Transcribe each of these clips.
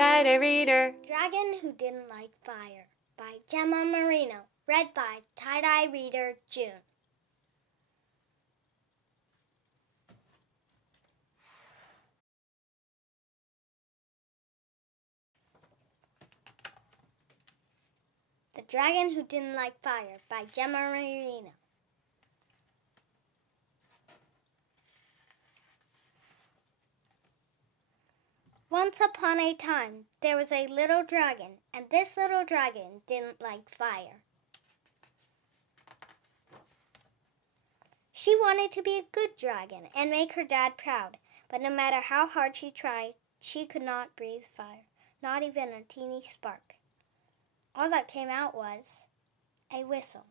Tie-dye reader. Dragon Who Didn't Like Fire by Gemma Merino. Read by Tie-dye reader June. The Dragon Who Didn't Like Fire by Gemma Merino. Once upon a time, there was a little dragon, and this little dragon didn't like fire. She wanted to be a good dragon and make her dad proud, but no matter how hard she tried, she could not breathe fire, not even a teeny spark. All that came out was a whistle.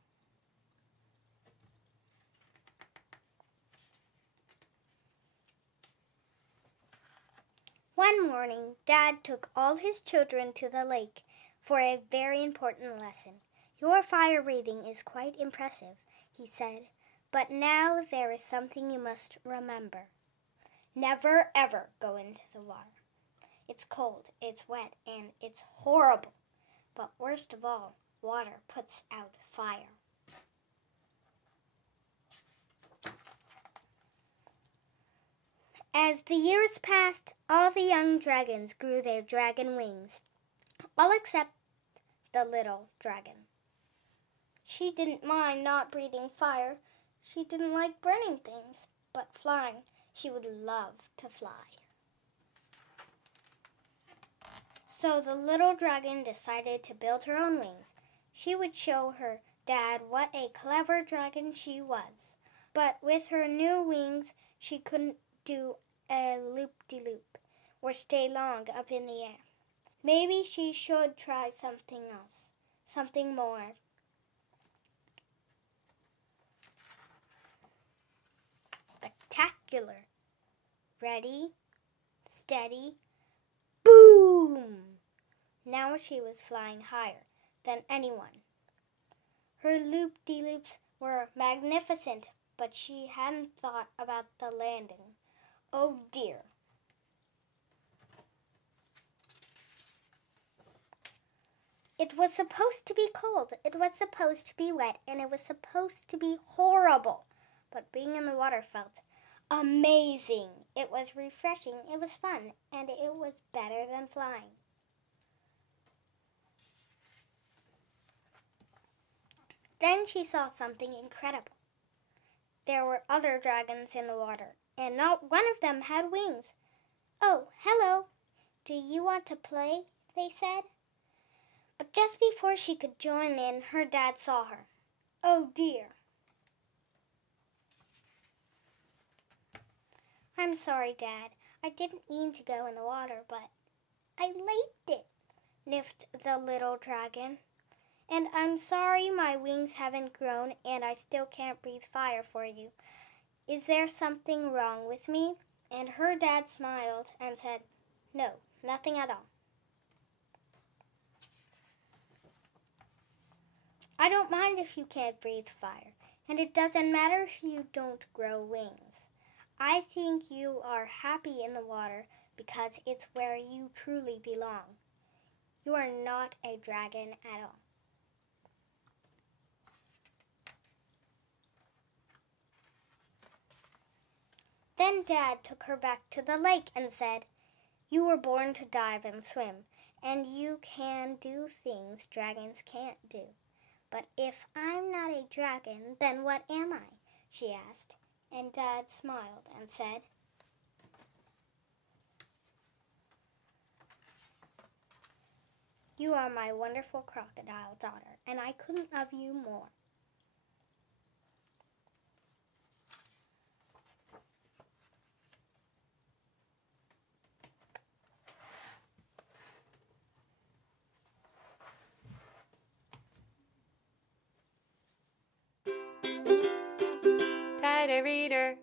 One morning, Dad took all his children to the lake for a very important lesson. "Your fire breathing is quite impressive," he said, "but now there is something you must remember. Never, ever go into the water. It's cold, it's wet, and it's horrible. But worst of all, water puts out fire." As the years passed, all the young dragons grew their dragon wings, all except the little dragon. She didn't mind not breathing fire. She didn't like burning things, but flying. She would love to fly. So the little dragon decided to build her own wings. She would show her dad what a clever dragon she was. But with her new wings, she couldn't do a loop-de-loop or stay long up in the air. Maybe she should try something else, something more spectacular. Ready, steady, boom! Now she was flying higher than anyone. Her loop-de-loops were magnificent, but she hadn't thought about the landing. Oh dear. It was supposed to be cold, it was supposed to be wet, and it was supposed to be horrible. But being in the water felt amazing. It was refreshing, it was fun, and it was better than flying. Then she saw something incredible. There were other dragons in the water, and not one of them had wings. "Oh, hello. Do you want to play?" they said. But just before she could join in, her dad saw her. Oh dear. "I'm sorry, Dad. I didn't mean to go in the water, but I liked it," sniffed the little dragon. "And I'm sorry my wings haven't grown and I still can't breathe fire for you. Is there something wrong with me?" And her dad smiled and said, "No, nothing at all. I don't mind if you can't breathe fire, and it doesn't matter if you don't grow wings. I think you are happy in the water because it's where you truly belong. You are not a dragon at all." Then Dad took her back to the lake and said, "You were born to dive and swim, and you can do things dragons can't do. But if I'm not a dragon, then what am I?" she asked. And Dad smiled and said, "You are my wonderful crocodile daughter, and I couldn't love you more." Tie-dye reader.